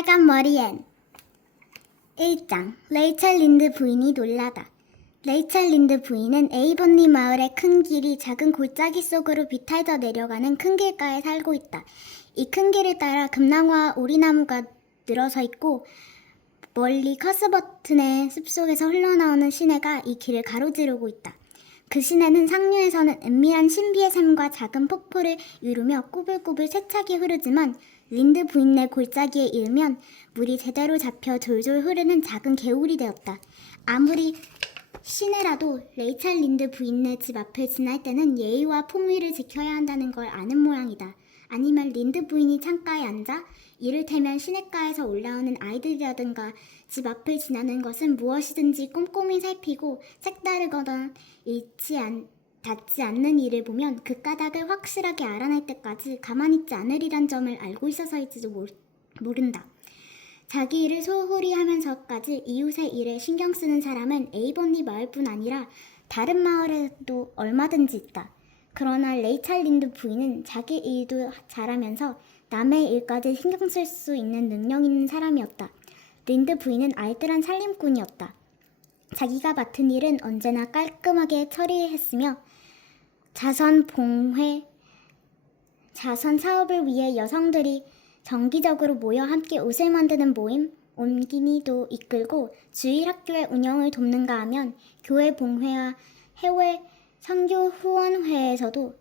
빨간 머리엔 1장 레이첼 린드 부인이 놀라다. 레이첼 린드 부인은 에이번리 마을의 큰 길이 작은 골짜기 속으로 비탈져 내려가는 큰 길가에 살고 있다. 이 큰 길을 따라 금나무와 오리나무가 늘어서 있고 멀리 커스버튼의 숲속에서 흘러나오는 시내가 이 길을 가로지르고 있다. 그 시내는 상류에서는 은밀한 신비의 샘과 작은 폭포를 이루며 꾸불꾸불 세차게 흐르지만 린드 부인네 골짜기에 이르면 물이 제대로 잡혀 졸졸 흐르는 작은 개울이 되었다. 아무리 시내라도 레이첼 린드 부인네 집 앞을 지날 때는 예의와 품위를 지켜야 한다는 걸 아는 모양이다. 아니면 린드 부인이 창가에 앉아 이를테면 시냇가에서 올라오는 아이들이라든가 집 앞을 지나는 것은 무엇이든지 꼼꼼히 살피고 색다르거나 닿지 않는 일을 보면 그 까닭을 확실하게 알아낼 때까지 가만히 있지 않으리란 점을 알고 있어서일지도 모른다. 자기 일을 소홀히 하면서까지 이웃의 일에 신경 쓰는 사람은 에이번리 마을뿐 아니라 다른 마을에도 얼마든지 있다. 그러나 레이첼 린드 부인은 자기 일도 잘하면서 남의 일까지 신경 쓸 수 있는 능력 있는 사람이었다. 린드 부인은 알뜰한 살림꾼이었다. 자기가 맡은 일은 언제나 깔끔하게 처리했으며 자선 사업을 위해 여성들이 정기적으로 모여 함께 옷을 만드는 모임, 온기니도 이끌고 주일 학교의 운영을 돕는가 하면 교회 봉회와 해외 선교 후원회에서도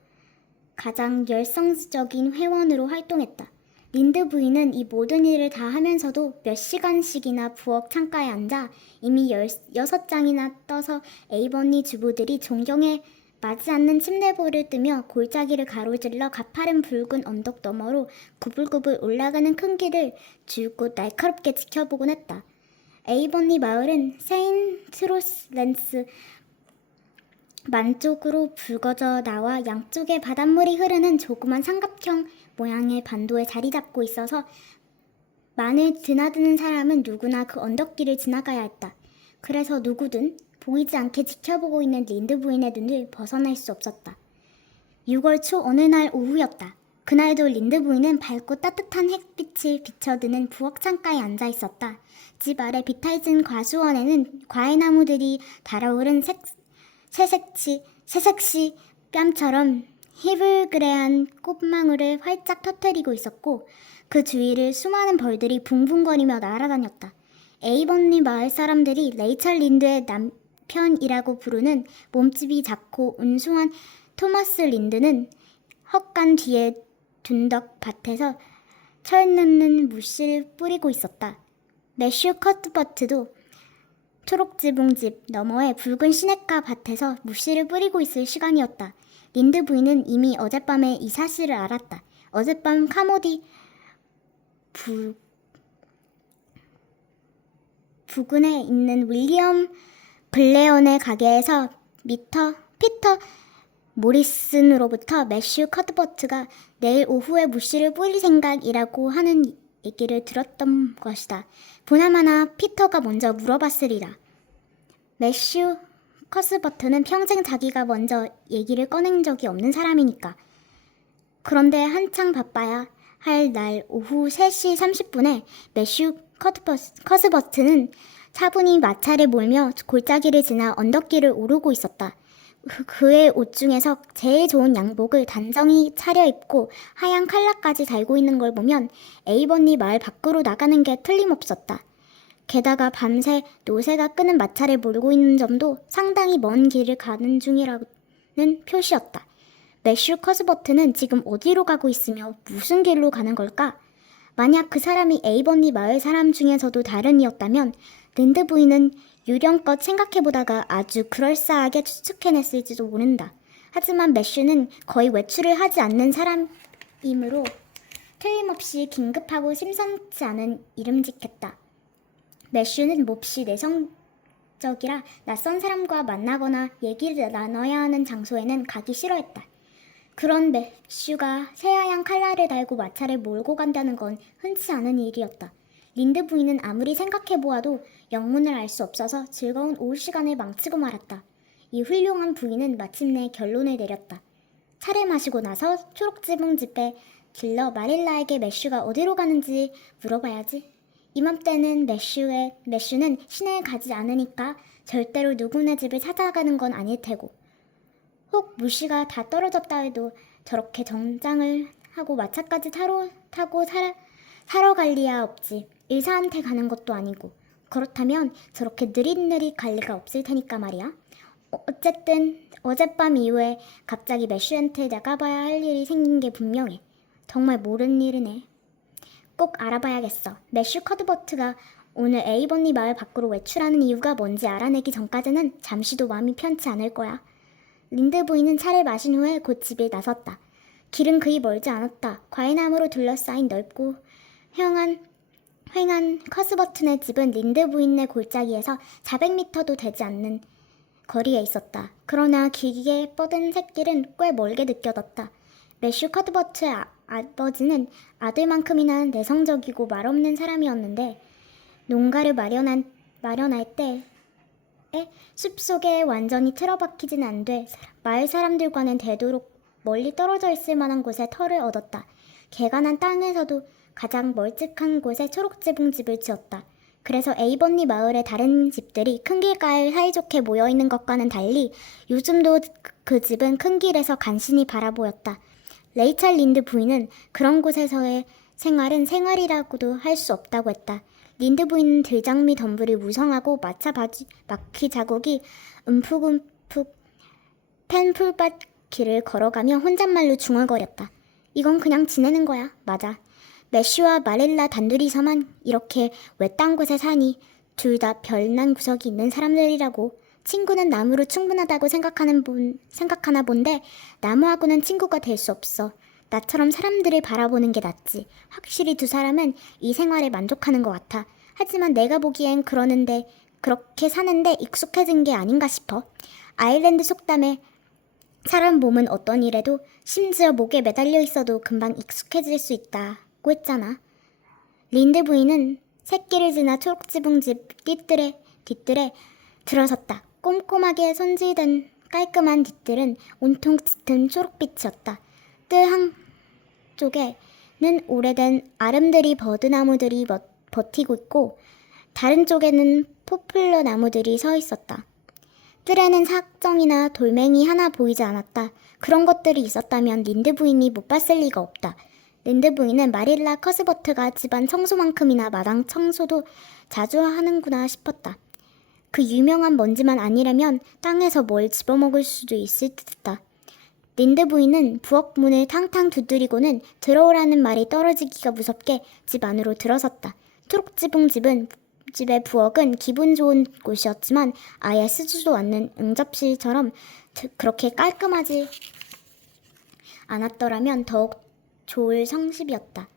가장 열성적인 회원으로 활동했다. 린드 부인은 이 모든 일을 다 하면서도 몇 시간씩이나 부엌 창가에 앉아 이미 16장이나 떠서 에이번리 주부들이 존경에 맞지 않는 침대볼을 뜨며 골짜기를 가로질러 가파른 붉은 언덕 너머로 구불구불 올라가는 큰 길을 줄곧 날카롭게 지켜보곤 했다. 에이번리 마을은 세인트로스 랜스 만쪽으로 붉어져 나와 양쪽에 바닷물이 흐르는 조그만 삼각형 모양의 반도에 자리 잡고 있어서 만일 드나드는 사람은 누구나 그 언덕길을 지나가야 했다. 그래서 누구든 보이지 않게 지켜보고 있는 린드 부인의 눈을 벗어날 수 없었다. 6월 초 어느 날 오후였다. 그날도 린드 부인은 밝고 따뜻한 햇빛이 비쳐드는 부엌 창가에 앉아 있었다. 집 아래 비탈진 과수원에는 과일나무들이 달아오른 새색시 뺨처럼 희불그레한 꽃망울을 활짝 터뜨리고 있었고 그 주위를 수많은 벌들이 붕붕거리며 날아다녔다. 에이번리 마을 사람들이 레이첼 린드의 남편이라고 부르는 몸집이 작고 운송한 토마스 린드는 헛간 뒤에 둔덕 밭에서 철 넣는 무씨를 뿌리고 있었다. 매슈 커트버트도 초록지붕집 너머의 붉은 시냇가 밭에서 무씨를 뿌리고 있을 시간이었다. 린드 부인은 이미 어젯밤에 이 사실을 알았다. 어젯밤 카모디 부근에 있는 윌리엄 블레온의 가게에서 피터 모리슨으로부터 매슈 커트버트가 내일 오후에 무씨를 뿌릴 생각이라고 하는 얘기를 들었던 것이다. 보나마나 피터가 먼저 물어봤으리라. 매슈 커스버트는 평생 자기가 먼저 얘기를 꺼낸 적이 없는 사람이니까. 그런데 한창 바빠야 할 날 오후 3시 30분에 매슈 커스버트는 차분히 마차를 몰며 골짜기를 지나 언덕길을 오르고 있었다. 그의 옷 중에서 제일 좋은 양복을 단정히 차려입고 하얀 칼라까지 달고 있는 걸 보면 에이번리 마을 밖으로 나가는 게 틀림없었다. 게다가 밤새 노새가 끄는 마차를 몰고 있는 점도 상당히 먼 길을 가는 중이라는 표시였다. 매슈 커스버트는 지금 어디로 가고 있으며 무슨 길로 가는 걸까? 만약 그 사람이 에이번리 마을 사람 중에서도 다른이었다면 린드 부인은 유령껏 생각해보다가 아주 그럴싸하게 추측해냈을지도 모른다. 하지만 매슈는 거의 외출을 하지 않는 사람이므로 틀림없이 긴급하고 심상치 않은 이름짓했다. 매슈는 몹시 내성적이라 낯선 사람과 만나거나 얘기를 나눠야 하는 장소에는 가기 싫어했다. 그런 매슈가 새하얀 칼라를 달고 마차를 몰고 간다는 건 흔치 않은 일이었다. 린드 부인은 아무리 생각해보아도 영문을 알 수 없어서 즐거운 오후 시간을 망치고 말았다. 이 훌륭한 부인은 마침내 결론을 내렸다. 차를 마시고 나서 초록지붕 집에 길러 마릴라에게 매슈가 어디로 가는지 물어봐야지. 이맘때는 매슈는 시내에 가지 않으니까 절대로 누구네 집을 찾아가는 건 아닐 테고, 혹 무시가 다 떨어졌다 해도 저렇게 정장을 하고 마차까지 사러 갈 리야 없지. 의사한테 가는 것도 아니고. 그렇다면 저렇게 느릿느릿 갈 리가 없을 테니까 말이야. 어쨌든 어젯밤 이후에 갑자기 매슈한테 나가봐야 할 일이 생긴 게 분명해. 정말 모르는 일이네. 꼭 알아봐야겠어. 매슈 커드버트가 오늘 에이번리 마을 밖으로 외출하는 이유가 뭔지 알아내기 전까지는 잠시도 마음이 편치 않을 거야. 린드 부인은 차를 마신 후에 곧 집에 나섰다. 길은 그리 멀지 않았다. 과일나무로 둘러싸인 넓고 휑한 커스버튼의 집은 린드 부인네 골짜기에서 400m도 되지 않는 거리에 있었다. 그러나 길게 뻗은 샛길은 꽤 멀게 느껴졌다. 매슈 커드버트의 아버지는 아들만큼이나 내성적이고 말없는 사람이었는데 농가를 마련할 때 숲속에 완전히 틀어박히진 않되 마을 사람들과는 되도록 멀리 떨어져 있을 만한 곳에 터를 얻었다. 개간한 땅에서도 가장 멀찍한 곳에 초록지붕집을 지었다. 그래서 에이번리 마을의 다른 집들이 큰 길가에 사이좋게 모여있는 것과는 달리 요즘도 그 집은 큰 길에서 간신히 바라보였다. 레이첼 린드 부인은 그런 곳에서의 생활은 생활이라고도 할 수 없다고 했다. 린드 부인은 들장미 덤불이 무성하고 바퀴 자국이 움푹움푹 팬 풀밭 길을 걸어가며 혼잣말로 중얼거렸다. 이건 그냥 지내는 거야. 맞아. 매슈와 마릴라 단둘이서만 이렇게 외딴 곳에 사니 둘 다 별난 구석이 있는 사람들이라고. 친구는 나무로 충분하다고 생각하나 본데 나무하고는 친구가 될 수 없어. 나처럼 사람들을 바라보는 게 낫지. 확실히 두 사람은 이 생활에 만족하는 것 같아. 하지만 내가 보기엔 그렇게 사는데 익숙해진 게 아닌가 싶어. 아일랜드 속담에 사람 몸은 어떤 일에도 심지어 목에 매달려 있어도 금방 익숙해질 수 있다고 했잖아. 린드 부인은 새길을 지나 초록지붕집 뒷뜰에 들어섰다. 꼼꼼하게 손질된 깔끔한 뒷뜰은 온통 짙은 초록빛이었다. 뜰 한쪽에는 오래된 아름드리 버드나무들이 버티고 있고 다른 쪽에는 포플러 나무들이 서 있었다. 뜰에는 삭정이나 돌멩이 하나 보이지 않았다. 그런 것들이 있었다면 린드 부인이 못 봤을 리가 없다. 린드 부인은 마릴라 커스버트가 집안 청소만큼이나 마당 청소도 자주 하는구나 싶었다. 그 유명한 먼지만 아니라면 땅에서 뭘 집어먹을 수도 있을 듯했다. 린드 부인은 부엌 문을 탕탕 두드리고는 들어오라는 말이 떨어지기가 무섭게 집 안으로 들어섰다. 집의 부엌은 기분 좋은 곳이었지만 아예 쓰지도 않는 응접실처럼 그렇게 깔끔하지 않았더라면 더욱 좋을 성집이었다.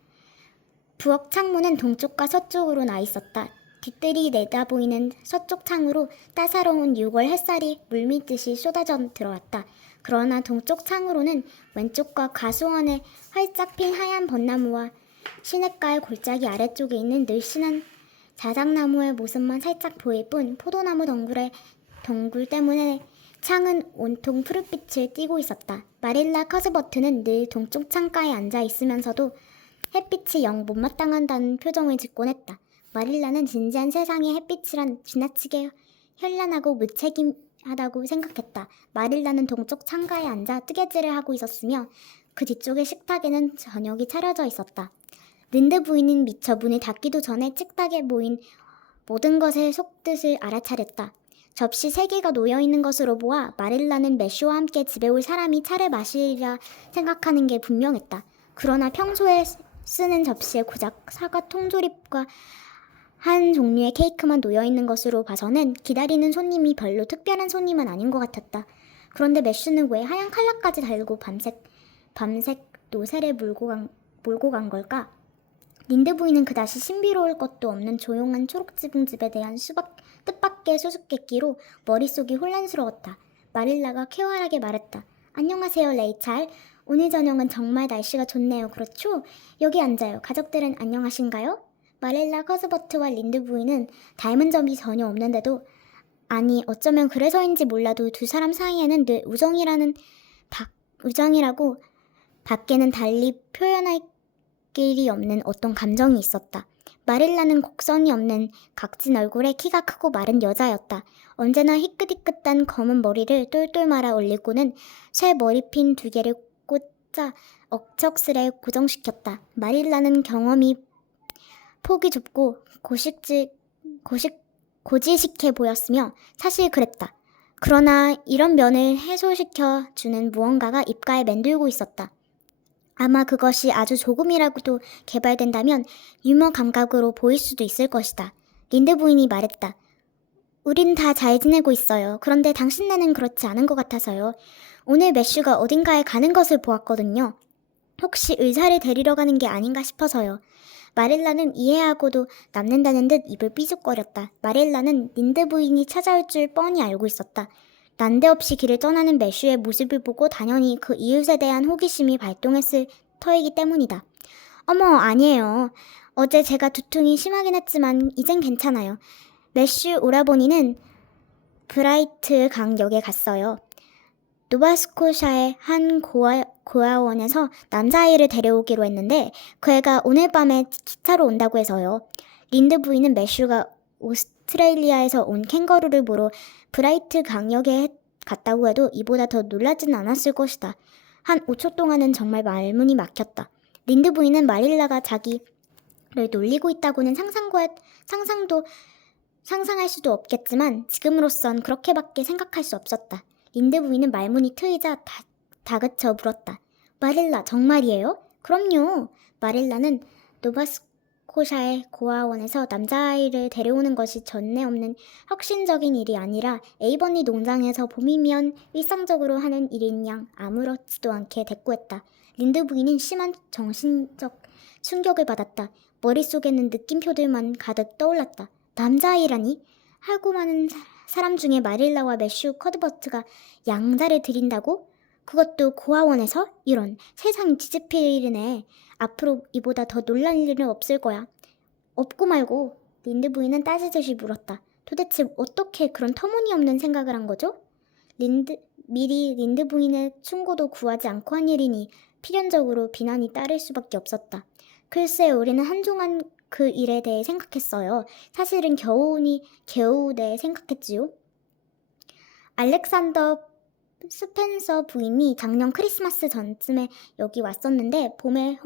부엌 창문은 동쪽과 서쪽으로 나 있었다. 뒷뜰이 내다보이는 서쪽 창으로 따사로운 6월 햇살이 물밀듯이 쏟아져 들어왔다. 그러나 동쪽 창으로는 왼쪽과 가수원의 활짝 핀 하얀 벚나무와 시냇가의 골짜기 아래쪽에 있는 늘씬한 자작나무의 모습만 살짝 보일 뿐 포도나무 덩굴 때문에 창은 온통 푸른빛을 띠고 있었다. 마릴라 커즈버트는 늘 동쪽 창가에 앉아 있으면서도 햇빛이 영 못마땅하다는 표정을 짓곤 했다. 마릴라는 진지한 세상의 햇빛이란 지나치게 현란하고 무책임하다고 생각했다. 마릴라는 동쪽 창가에 앉아 뜨개질을 하고 있었으며 그 뒤쪽의 식탁에는 저녁이 차려져 있었다. 린드 부인은 미처 문을 닫기도 전에 식탁에 모인 모든 것의 속뜻을 알아차렸다. 접시 3개가 놓여있는 것으로 보아 마릴라는 매슈와 함께 집에 올 사람이 차를 마시리라 생각하는 게 분명했다. 그러나 평소에 쓰는 접시에 고작 사과 통조림과 한 종류의 케이크만 놓여있는 것으로 봐서는 기다리는 손님이 별로 특별한 손님은 아닌 것 같았다. 그런데 매슈는 왜 하얀 칼라까지 달고 밤색 노새를 몰고 간 걸까? 린드 부인은 그다시 신비로울 것도 없는 조용한 초록지붕집에 대한 뜻밖의 수수께끼로 머릿속이 혼란스러웠다. 마릴라가 쾌활하게 말했다. 안녕하세요, 레이찰. 오늘 저녁은 정말 날씨가 좋네요. 그렇죠? 여기 앉아요. 가족들은 안녕하신가요? 마릴라 커즈버트와 린드 부인은 닮은 점이 전혀 없는데도 아니 어쩌면 그래서인지 몰라도 두 사람 사이에는 늘 우정이라고 밖에는 달리 표현할 길이 없는 어떤 감정이 있었다. 마릴라는 곡선이 없는 각진 얼굴에 키가 크고 마른 여자였다. 언제나 희끗희끗한 검은 머리를 똘똘 말아 올리고는 쇠 머리핀 2개를 꽂아 억척스레 고정시켰다. 마릴라는 경험이 폭이 좁고 고지식해 보였으며 사실 그랬다. 그러나 이런 면을 해소시켜 주는 무언가가 입가에 맴돌고 있었다. 아마 그것이 아주 조금이라도 개발된다면 유머 감각으로 보일 수도 있을 것이다. 린드 부인이 말했다. 우린 다 잘 지내고 있어요. 그런데 당신네는 그렇지 않은 것 같아서요. 오늘 매슈가 어딘가에 가는 것을 보았거든요. 혹시 의사를 데리러 가는 게 아닌가 싶어서요. 마릴라는 이해하고도 남는다는 듯 입을 삐죽거렸다. 마릴라는 린드 부인이 찾아올 줄 뻔히 알고 있었다. 난데없이 길을 떠나는 매슈의 모습을 보고 당연히 그 이웃에 대한 호기심이 발동했을 터이기 때문이다. 어머, 아니에요. 어제 제가 두통이 심하긴 했지만 이젠 괜찮아요. 매슈 오라버니는 브라이트 강역에 갔어요. 노바스코샤의 한 고아원에서 남자아이를 데려오기로 했는데 그 애가 오늘 밤에 기차로 온다고 해서요. 린드 부인은 매슈가 오스트레일리아에서 온 캥거루를 보러 브라이트 강역에 갔다고 해도 이보다 더 놀라진 않았을 것이다. 한 5초 동안은 정말 말문이 막혔다. 린드 부인은 마릴라가 자기를 놀리고 있다고는 상상할 수도 없겠지만 지금으로선 그렇게밖에 생각할 수 없었다. 린드 부인은 말문이 트이자 다그쳐 물었다. 마릴라, 정말이에요? 그럼요. 마릴라는 노바스코샤의 고아원에서 남자아이를 데려오는 것이 전에 없는 혁신적인 일이 아니라 에이버니 농장에서 봄이면 일상적으로 하는 일인 양 아무렇지도 않게 대꾸했다. 린드 부인은 심한 정신적 충격을 받았다. 머릿속에는 느낌표들만 가득 떠올랐다. 남자아이라니? 하고 많은 사람 중에 마릴라와 매슈 커드버트가 양자를 드린다고? 그것도 고아원에서? 이런, 세상이 뒤집히네. 앞으로 이보다 더 놀랄 일은 없을 거야. 없고 말고. 린드 부인은 따지듯이 물었다. 도대체 어떻게 그런 터무니없는 생각을 한 거죠? 미리 린드 부인의 충고도 구하지 않고 한 일이니 필연적으로 비난이 따를 수밖에 없었다. 글쎄, 우리는 한동안 그 일에 대해 생각했어요. 사실은 겨우 내 생각했지요. 알렉산더 스펜서 부인이 작년 크리스마스 전쯤에 여기 왔었는데 봄에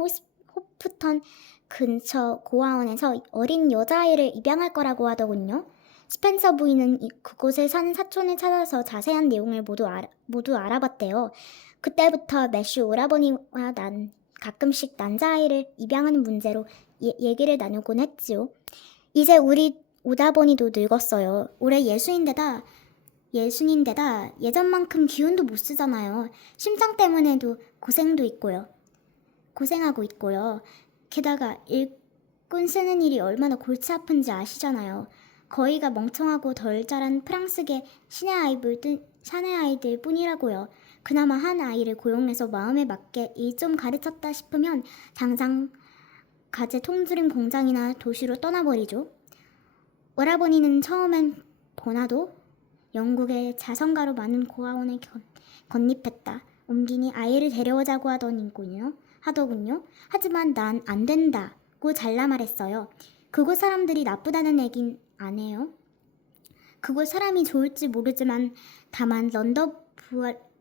호프턴 근처 고아원에서 어린 여자아이를 입양할 거라고 하더군요. 스펜서 부인은 그곳에 산 사촌을 찾아서 자세한 내용을 모두 알아봤대요. 그때부터 매슈 오라버니와 난 가끔씩 남자아이를 입양하는 문제로 얘기를 나누곤 했지요. 이제 우리 오다버니도 늙었어요. 올해 예순인데다 예전만큼 기운도 못 쓰잖아요. 심장 때문에도 고생하고 있고요. 게다가 일꾼 쓰는 일이 얼마나 골치 아픈지 아시잖아요. 거의가 멍청하고 덜 자란 프랑스계 사내 아이들 뿐이라고요. 그나마 한 아이를 고용해서 마음에 맞게 일 좀 가르쳤다 싶으면 당장 가재 통조림 공장이나 도시로 떠나버리죠. 오라버니는 처음엔 버나도 영국의 자선가로 많은 고아원에 건립했다. 옮기니 아이를 데려오자고 하더군요. 하지만 난 안 된다고 잘라 말했어요. 그곳 사람들이 나쁘다는 얘긴 안 해요. 그곳 사람이 좋을지 모르지만 다만 런던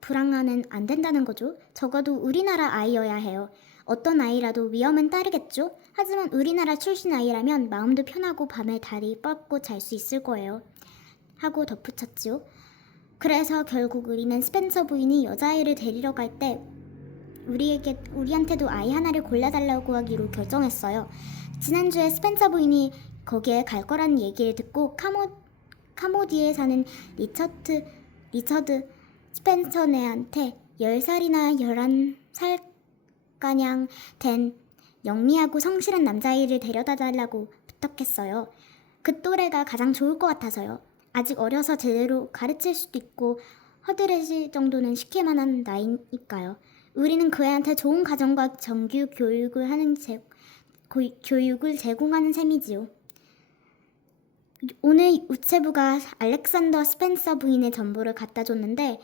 불황아는 안 된다는 거죠. 적어도 우리나라 아이여야 해요. 어떤 아이라도 위험은 따르겠죠. 하지만 우리나라 출신 아이라면 마음도 편하고 밤에 다리 뻗고 잘 수 있을 거예요. 하고 덧붙였지요. 그래서 결국 우리는 스펜서 부인이 여자아이를 데리러 갈 때 우리한테도 아이 하나를 골라달라고 하기로 결정했어요. 지난주에 스펜서 부인이 거기에 갈 거라는 얘기를 듣고 카모디에 사는 리처드 스펜서네한테 10살이나 11살가량 된 영리하고 성실한 남자아이를 데려다 달라고 부탁했어요. 그 또래가 가장 좋을 것 같아서요. 아직 어려서 제대로 가르칠 수도 있고 허드렛일 정도는 시킬 만한 나이니까요. 우리는 그 애한테 좋은 가정과 정규 교육을 제공하는 셈이지요. 오늘 우체부가 알렉산더 스펜서 부인의 전보를 갖다 줬는데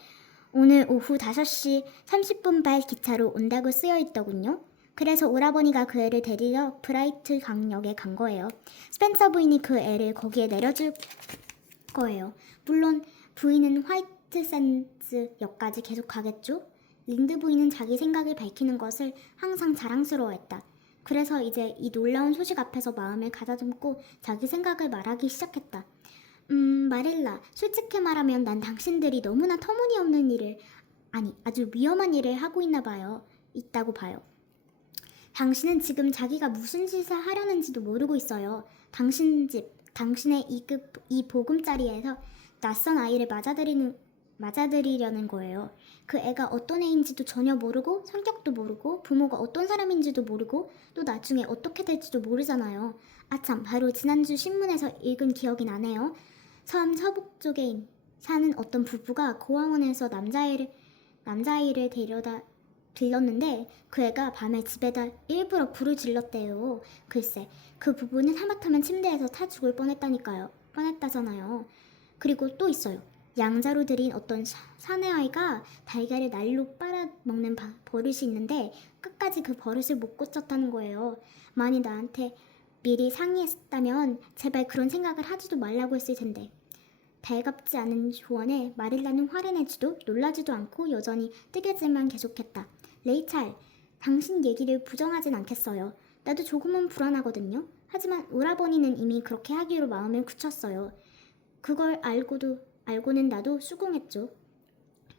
오늘 오후 5시 30분 발 기차로 온다고 쓰여 있더군요. 그래서 오라버니가 그 애를 데리러 브라이트 강역에 간 거예요. 스펜서 부인이 그 애를 거기에 내려줄 거예요. 물론 부인은 화이트 샌즈 역까지 계속 가겠죠? 린드 부인은 자기 생각을 밝히는 것을 항상 자랑스러워했다. 그래서 이제 이 놀라운 소식 앞에서 마음을 가다듬고 자기 생각을 말하기 시작했다. 마릴라, 솔직히 말하면 난 당신들이 너무나 터무니없는 일을, 아니, 아주 위험한 일을 하고 있다고 봐요. 당신은 지금 자기가 무슨 짓을 하려는지도 모르고 있어요. 당신 집, 당신의 이 보금자리에서 낯선 아이를 맞아들이려는 거예요. 그 애가 어떤 애인지도 전혀 모르고 성격도 모르고 부모가 어떤 사람인지도 모르고 또 나중에 어떻게 될지도 모르잖아요. 아참, 바로 지난주 신문에서 읽은 기억이 나네요. 섬 서북 쪽에 사는 어떤 부부가 고아원에서 남자아이를 데려다 들렀는데 그 애가 밤에 집에다 일부러 불을 질렀대요. 글쎄, 그 부부는 하마터면 침대에서 타 죽을 뻔했다잖아요. 그리고 또 있어요. 양자로 들인 어떤 사내아이가 달걀을 날로 빨아먹는 버릇이 있는데 끝까지 그 버릇을 못 고쳤다는 거예요. 만일 나한테 미리 상의했다면 제발 그런 생각을 하지도 말라고 했을 텐데. 달갑지 않은 조언에 마릴라는 화를 내지도 놀라지도 않고 여전히 뜨개질만 계속했다. 레이찰, 당신 얘기를 부정하진 않겠어요. 나도 조금은 불안하거든요. 하지만 오라버니는 이미 그렇게 하기로 마음을 굳혔어요. 그걸 알고는 나도 수긍했죠.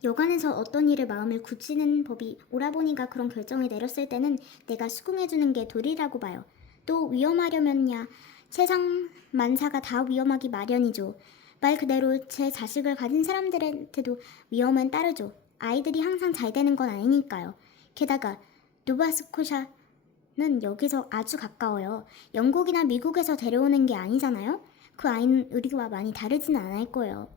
여관에서 어떤 일을 마음을 굳히는 법이 오라버니가 그런 결정을 내렸을 때는 내가 수긍해주는 게 도리라고 봐요. 또 위험하려면야 세상 만사가 다 위험하기 마련이죠. 말 그대로 제 자식을 가진 사람들한테도 위험은 따르죠. 아이들이 항상 잘 되는 건 아니니까요. 게다가 노바스코샤는 여기서 아주 가까워요. 영국이나 미국에서 데려오는 게 아니잖아요. 그 아이는 우리와 많이 다르지는 않을 거예요.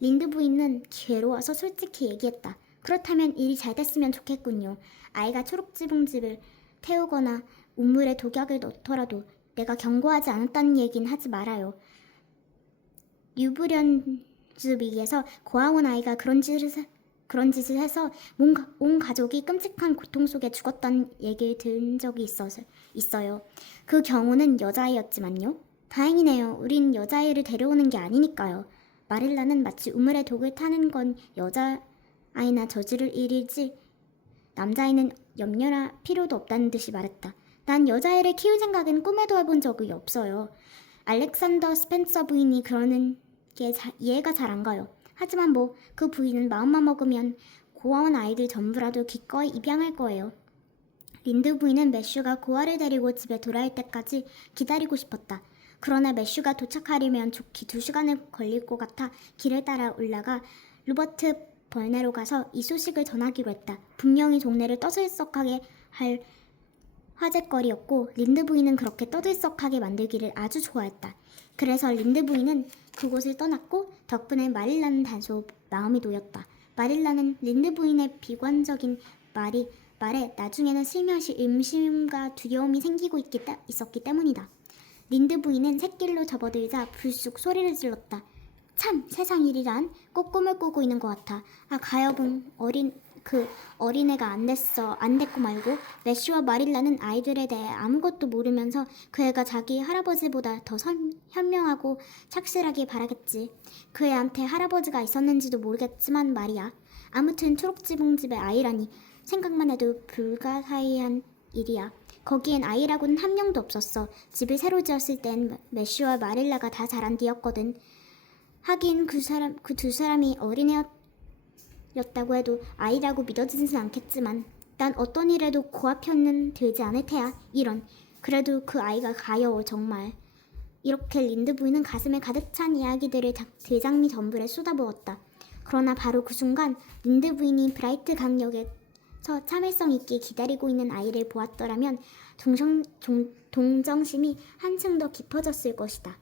린드 부인은 괴로워서 솔직히 얘기했다. 그렇다면 일이 잘 됐으면 좋겠군요. 아이가 초록지붕집을 태우거나 우물에 독약을 넣더라도 내가 경고하지 않았다는 얘기는 하지 말아요. 뉴브련즈윅에서 고아원 아이가 그런 짓을 해서 온 가족이 끔찍한 고통 속에 죽었다는 얘기를 들은 적이 있어요. 그 경우는 여자아이였지만요. 다행이네요. 우린 여자아이를 데려오는 게 아니니까요. 마릴라는 마치 우물에 독을 타는 건 여자아이나 저지를 일이지 남자아이는 염려할 필요도 없다는 듯이 말했다. 난 여자아이를 키울 생각은 꿈에도 해본 적이 없어요. 알렉산더 스펜서 부인이 그러는 게 이해가 잘 안 가요. 하지만 그 부인은 마음만 먹으면 고아원 아이들 전부라도 기꺼이 입양할 거예요. 린드 부인은 매슈가 고아를 데리고 집에 돌아올 때까지 기다리고 싶었다. 그러나 매슈가 도착하려면 좋기 2시간을 걸릴 것 같아 길을 따라 올라가 로버트 벌네로 가서 이 소식을 전하기로 했다. 분명히 동네를 떠들썩하게 할 화제거리였고 린드 부인은 그렇게 떠들썩하게 만들기를 아주 좋아했다. 그래서 린드 부인은 그곳을 떠났고 덕분에 마릴라는 단소 마음이 놓였다. 마릴라는 린드 부인의 비관적인 말에 나중에는 슬며시 의심과 두려움이 생기고 있었기 때문이다. 린드 부인은 샛길로 접어들자 불쑥 소리를 질렀다. 참, 세상 일이란 꼭 꿈을 꾸고 있는 것 같아. 아, 가여붕 어린애가 안 됐고 말고. 매슈와 마릴라는 아이들에 대해 아무것도 모르면서 그 애가 자기 할아버지보다 더 현명하고 착실하길 바라겠지. 그 애한테 할아버지가 있었는지도 모르겠지만 말이야. 아무튼 초록지붕집의 아이라니 생각만 해도 불가사의한 일이야. 거기엔 아이라고는 한 명도 없었어. 집을 새로 지었을 땐 매슈와 마릴라가 다 자란 뒤였거든. 하긴 그 두 사람이 어린애였다고 해도 아이라고 믿어지진 않겠지만 난 어떤 일에도 고아편은 들지 않을 테야. 이런. 그래도 그 아이가 가여워 정말. 이렇게 린드 부인은 가슴에 가득 찬 이야기들을 대장미 전불에 쏟아부었다. 그러나 바로 그 순간 린드 부인이 브라이트 강역에서 참을성 있게 기다리고 있는 아이를 보았더라면 동정심이 한층 더 깊어졌을 것이다.